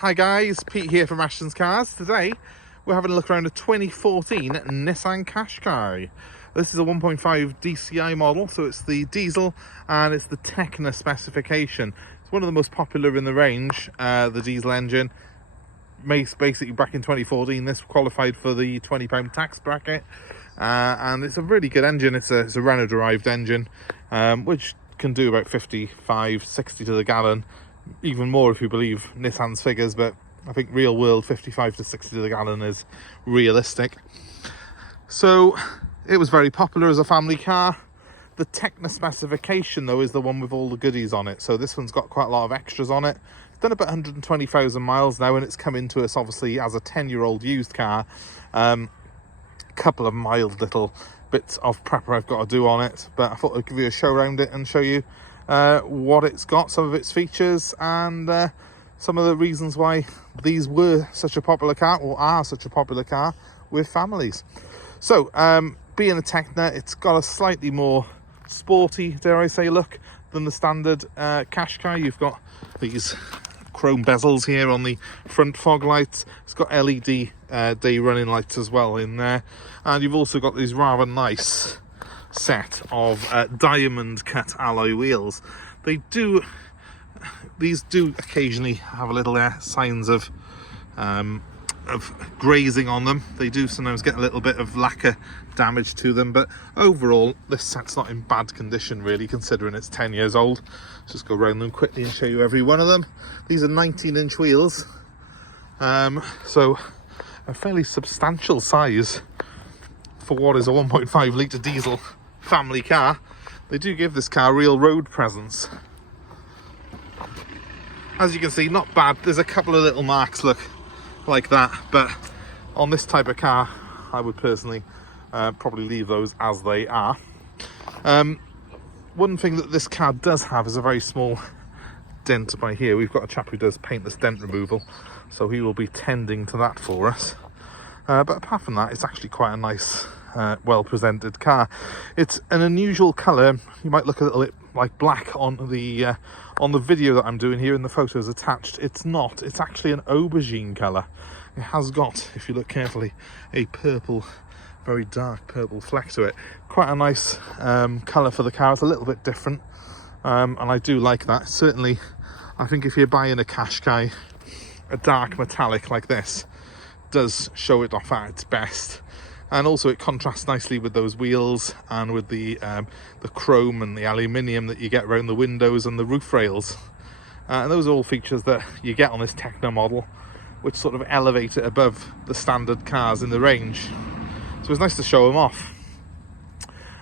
Hi guys, Pete here from Ashton's Cars. Today we're having a look around a 2014 Nissan Qashqai. This is a 1.5 DCI model, so it's the diesel and it's the Tekna specification. It's one of the most popular in the range, the diesel engine. Basically back in 2014 this qualified for the £20 tax bracket, and it's a really good engine. It's a Renault derived engine, which can do about 55, 60 to the gallon. Even more if you believe Nissan's figures, but I think real world 55 to 60 to the gallon is realistic. So it was very popular as a family car. The Tekna specification though is the one with all the goodies on it, so this one's got quite a lot of extras on it. It's done about 120,000 miles now, and it's come into us obviously as a 10-year-old used car. Couple of mild little bits of prep I've got to do on it, but I thought I'd give you a show around it and show you what it's got, some of its features, and some of the reasons why these were such a popular car, or are such a popular car with families. So being a Tekna, it's got a slightly more sporty, dare I say, look than the standard Qashqai. You've got these chrome bezels here on the front fog lights. It's got LED day running lights as well in there, and you've also got these rather nice set of diamond cut alloy wheels. These do occasionally have a little signs of grazing on them. They do sometimes get a little bit of lacquer damage to them, but overall this set's not in bad condition really, considering it's 10 years old. Let's just go around them quickly and show you every one of them. These are 19-inch wheels, so a fairly substantial size for what is a 1.5 litre diesel family car. They do give this car real road presence. As you can see, not bad. There's a couple of little marks look like that, but on this type of car I would personally probably leave those as they are. One thing that this car does have is a very small dent by here. We've got a chap who does paintless dent removal, so he will be tending to that for us. But apart from that, it's actually quite a nice, well presented car. It's an unusual colour. You might look a little bit like black on the video that I'm doing here, in the photos attached. It's not. It's actually an aubergine colour. It has got, if you look carefully, a purple, very dark purple fleck to it. Quite a nice colour for the car. It's a little bit different, and I do like that. Certainly, I think if you're buying a Qashqai, a dark metallic like this does show it off at its best. And also it contrasts nicely with those wheels and with the chrome and the aluminium that you get around the windows and the roof rails. And those are all features that you get on this Tekna model, which sort of elevate it above the standard cars in the range. So it's nice to show them off.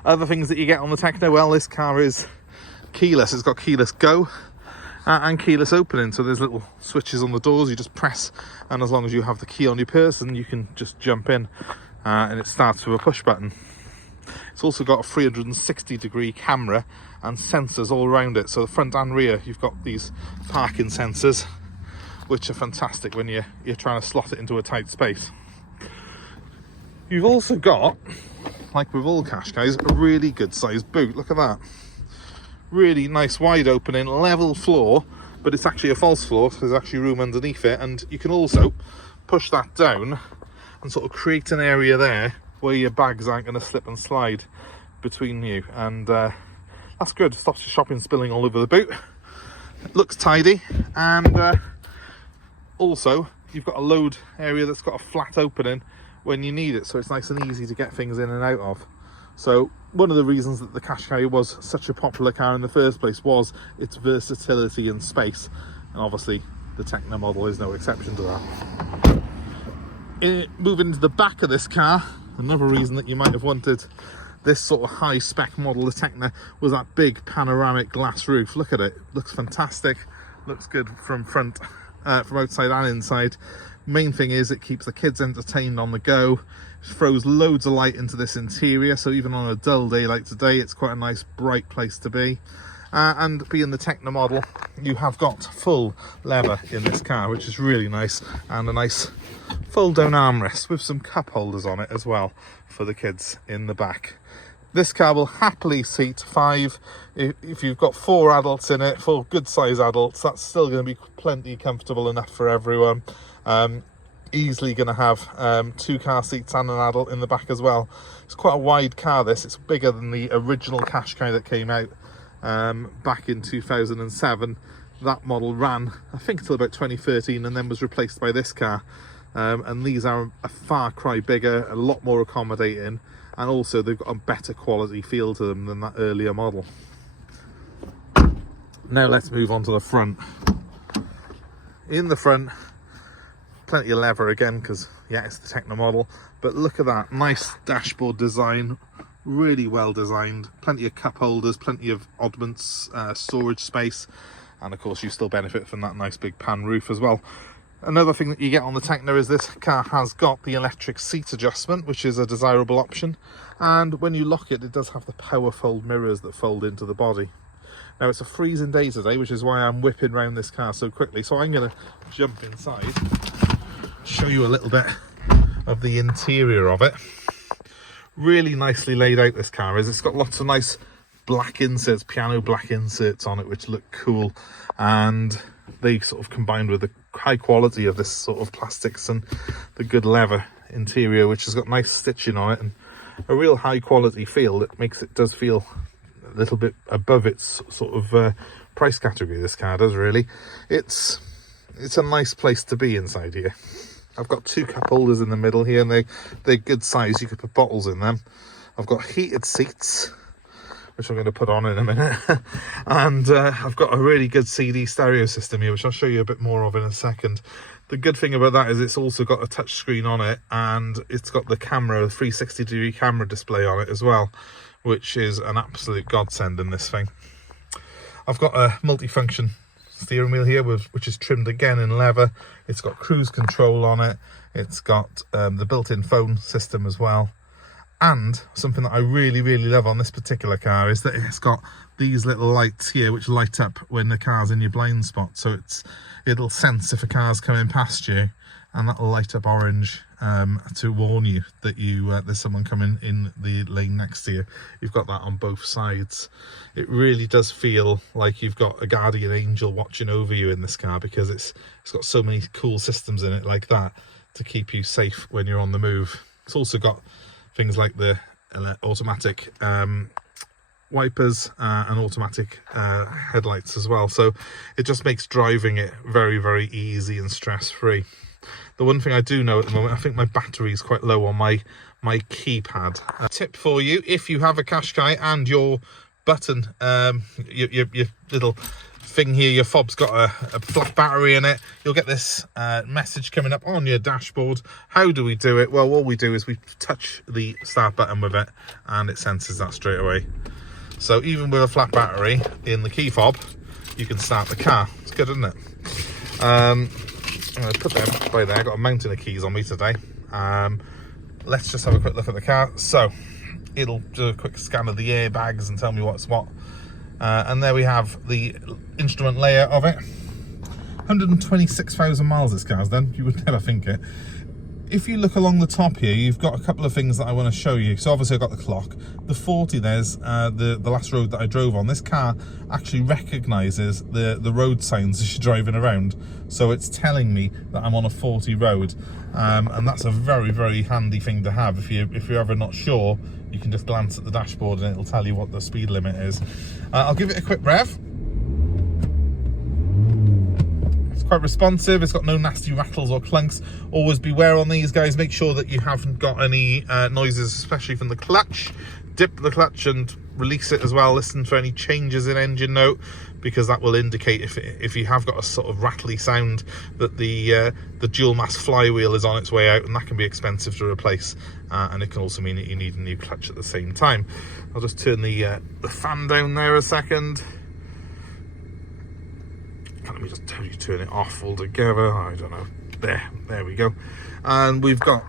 Other things that you get on the Tekna, well, this car is keyless. It's got keyless go and keyless opening. So there's little switches on the doors. You just press, and as long as you have the key on your person, you can just jump in. And it starts with a push button. It's also got a 360-degree camera and sensors all around it. So the front and rear, you've got these parking sensors, which are fantastic when you're trying to slot it into a tight space. You've also got, like with all Qashqais, a really good sized boot. Look at that. Really nice wide opening, level floor, but it's actually a false floor, so there's actually room underneath it. And you can also push that down and sort of create an area there where your bags aren't going to slip and slide between you, and that's good. Stops your shopping spilling all over the boot. It looks tidy, and also you've got a load area that's got a flat opening when you need it, so it's nice and easy to get things in and out of. So one of the reasons that the Qashqai was such a popular car in the first place was its versatility and space, and obviously the Tekna model is no exception to that. Moving to the back of this car, another reason that you might have wanted this sort of high spec model, the Tekna, was that big panoramic glass roof. Look at it, looks fantastic, looks good from front, from outside and inside. Main thing is it keeps the kids entertained on the go. It throws loads of light into this interior, so even on a dull day like today, it's quite a nice bright place to be. And being the Tekna model, you have got full leather in this car, which is really nice, and a nice fold down armrest with some cup holders on it as well for the kids in the back. This car will happily seat 5. If you've got 4 adults in it, 4 good size adults, that's still going to be plenty comfortable enough for everyone. Easily going to have 2 car seats and an adult in the back as well. It's quite a wide car, this. It's bigger than the original Qashqai that came out back in 2007. That model ran, I think, until about 2013 and then was replaced by this car. And these are a far cry bigger, a lot more accommodating, and also they've got a better quality feel to them than that earlier model. Now let's move on to the front. In the front, plenty of leather again, because yeah, it's the Tekna model, but look at that nice dashboard design, really well designed, plenty of cup holders, plenty of oddments, storage space, and of course you still benefit from that nice big pan roof as well. Another thing that you get on the Tekna is this car has got the electric seat adjustment, which is a desirable option, and when you lock it, it does have the power fold mirrors that fold into the body. Now it's a freezing day today, which is why I'm whipping around this car so quickly, so I'm going to jump inside, show you a little bit of the interior of it. Really nicely laid out this car is. It's got lots of nice black inserts, piano black inserts on it, which look cool, and they sort of combined with the high quality of this sort of plastics and the good leather interior, which has got nice stitching on it and a real high quality feel that makes it does feel a little bit above its sort of price category. This car does really. It's a nice place to be inside here. I've got 2 cup holders in the middle here, and they're good size. You could put bottles in them. I've got heated seats, which I'm going to put on in a minute. And I've got a really good CD stereo system here, which I'll show you a bit more of in a second. The good thing about that is it's also got a touch screen on it, and it's got the camera, the 360-degree camera display on it as well, which is an absolute godsend in this thing. I've got a multifunction steering wheel here, which is trimmed again in leather. It's got cruise control on it. It's got the built-in phone system as well. And something that I really love on this particular car is that it's got these little lights here which light up when the car's in your blind spot, so it'll sense if a car's coming past you, and that'll light up orange to warn you that there's someone coming in the lane next to you. You've got that on both sides. It really does feel like you've got a guardian angel watching over you in this car, because it's got so many cool systems in it like that to keep you safe when you're on the move. It's also got things like the automatic wipers and automatic headlights as well, so it just makes driving it very easy and stress-free. The one thing I do know at the moment, I think my battery is quite low on my keypad. A tip for you: if you have a Qashqai and your button, your little thing here, your fob's got a flat battery in it, you'll get this message coming up on your dashboard. How do we do it? Well, all we do is we touch the start button with it, and it senses that straight away. So even with a flat battery in the key fob, you can start the car. It's good, isn't it? I'm going to put them by there. I've got a mountain of keys on me today. Let's just have a quick look at the car. So it'll do a quick scan of the airbags and tell me what's what. And there we have the instrument layer of it. 126,000 miles this car's done. You would never think it. If you look along the top here, you've got a couple of things that I want to show you. So obviously I've got the clock. The 40, there's the last road that I drove on. This car actually recognises the road signs as you're driving around. So it's telling me that I'm on a 40 road. And that's a very handy thing to have. If you're ever not sure, you can just glance at the dashboard and it'll tell you what the speed limit is. I'll give it a quick rev. Quite responsive. It's got no nasty rattles or clunks. Always beware on these guys. Make sure that you haven't got any noises, especially from the clutch. Dip the clutch and release it as well. Listen for any changes in engine note, because that will indicate if you have got a sort of rattly sound that the dual mass flywheel is on its way out, and that can be expensive to replace. And it can also mean that you need a new clutch at the same time. I'll just turn the fan down there a second. Let me just tell you, turn it off altogether. I don't know. There we go. And we've got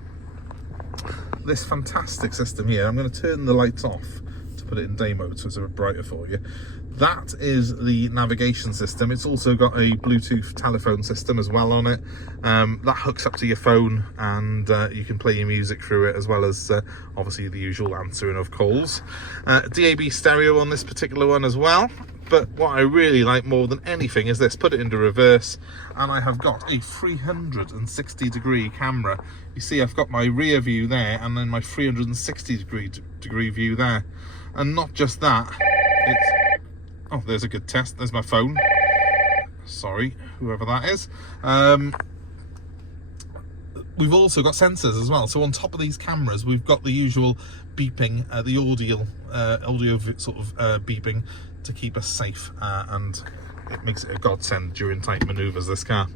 this fantastic system here. I'm going to turn the lights off to put it in day mode so it's a bit brighter for you. That is the navigation system. It's also got a Bluetooth telephone system as well on it. That hooks up to your phone, and you can play your music through it, as well as obviously the usual answering of calls. DAB stereo on this particular one as well. But what I really like more than anything is this. Put it into reverse, and I have got a 360-degree camera. You see, I've got my rear view there, and then my 360-degree view there. And not just that, it's... Oh, there's a good test. There's my phone. Sorry, whoever that is. We've also got sensors as well. So on top of these cameras, we've got the usual beeping, the audio sort of beeping to keep us safe, and it makes it a godsend during tight manoeuvres, this car.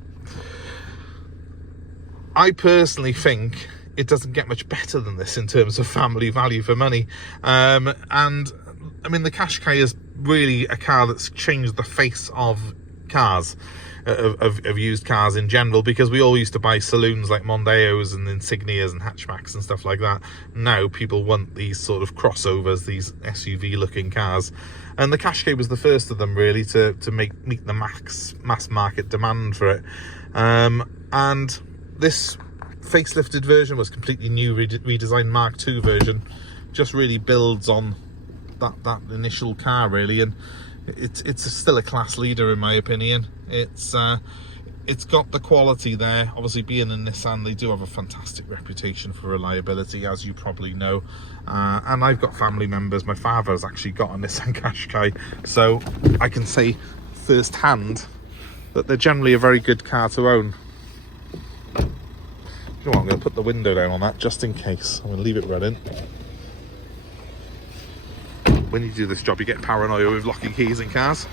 I personally think it doesn't get much better than this in terms of family value for money. And I mean, the Qashqai is really a car that's changed the face of cars, of used cars in general, because we all used to buy saloons like Mondeos and Insignias and hatchbacks and stuff like that. Now people want these sort of crossovers, these SUV looking cars, and the Qashqai was the first of them really to meet the mass market demand for it. And this facelifted version was completely new, redesigned Mk2 version, just really builds on that initial car really, and it's still a class leader in my opinion. It's got the quality there. Obviously, being a Nissan, they do have a fantastic reputation for reliability, as you probably know, and I've got family members. My father has actually got a Nissan Qashqai, so I can say firsthand that they're generally a very good car to own. You know what, I'm going to put the window down on that just in case. I'm going to leave it running. When you do this job, you get paranoia with locking keys in cars.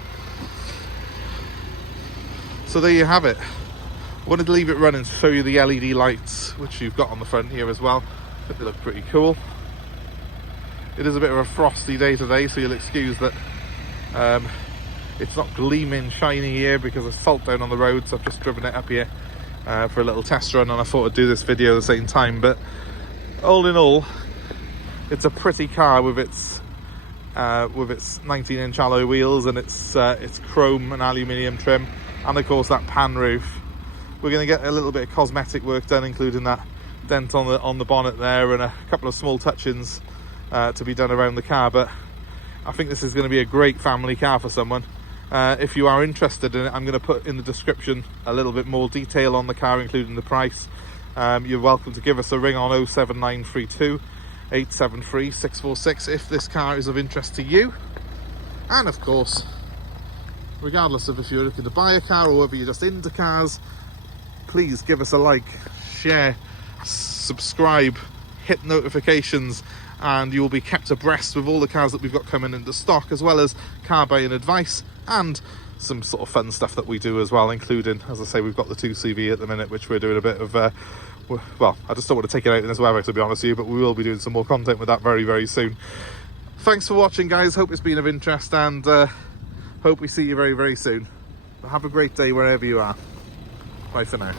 So there you have it. I wanted to leave it running to show you the LED lights, which you've got on the front here as well. I think they look pretty cool. It is a bit of a frosty day today, so you'll excuse that it's not gleaming shiny here because there's salt down on the road, so I've just driven it up here for a little test run, and I thought I'd do this video at the same time. But all in all, it's a pretty car with its 19-inch alloy wheels and its chrome and aluminium trim, and of course that pan roof. We're going to get a little bit of cosmetic work done, including that dent on the bonnet there, and a couple of small touch-ins to be done around the car. But I think this is going to be a great family car for someone. If you are interested in it, I'm going to put in the description a little bit more detail on the car, including the price. You're welcome to give us a ring on 07932 873 646 if this car is of interest to you. And of course, regardless of if you're looking to buy a car or whether you're just into cars, please give us a like, share, subscribe, hit notifications, and you will be kept abreast with all the cars that we've got coming into stock, as well as car buying advice and some sort of fun stuff that we do as well, including, as I say, we've got the 2CV at the minute, which we're doing a bit of well, I just don't want to take it out in this weather, to be honest with you, but we will be doing some more content with that very, very soon. Thanks for watching, guys. Hope it's been of interest, and hope we see you very, very soon. Have a great day wherever you are. Bye for now.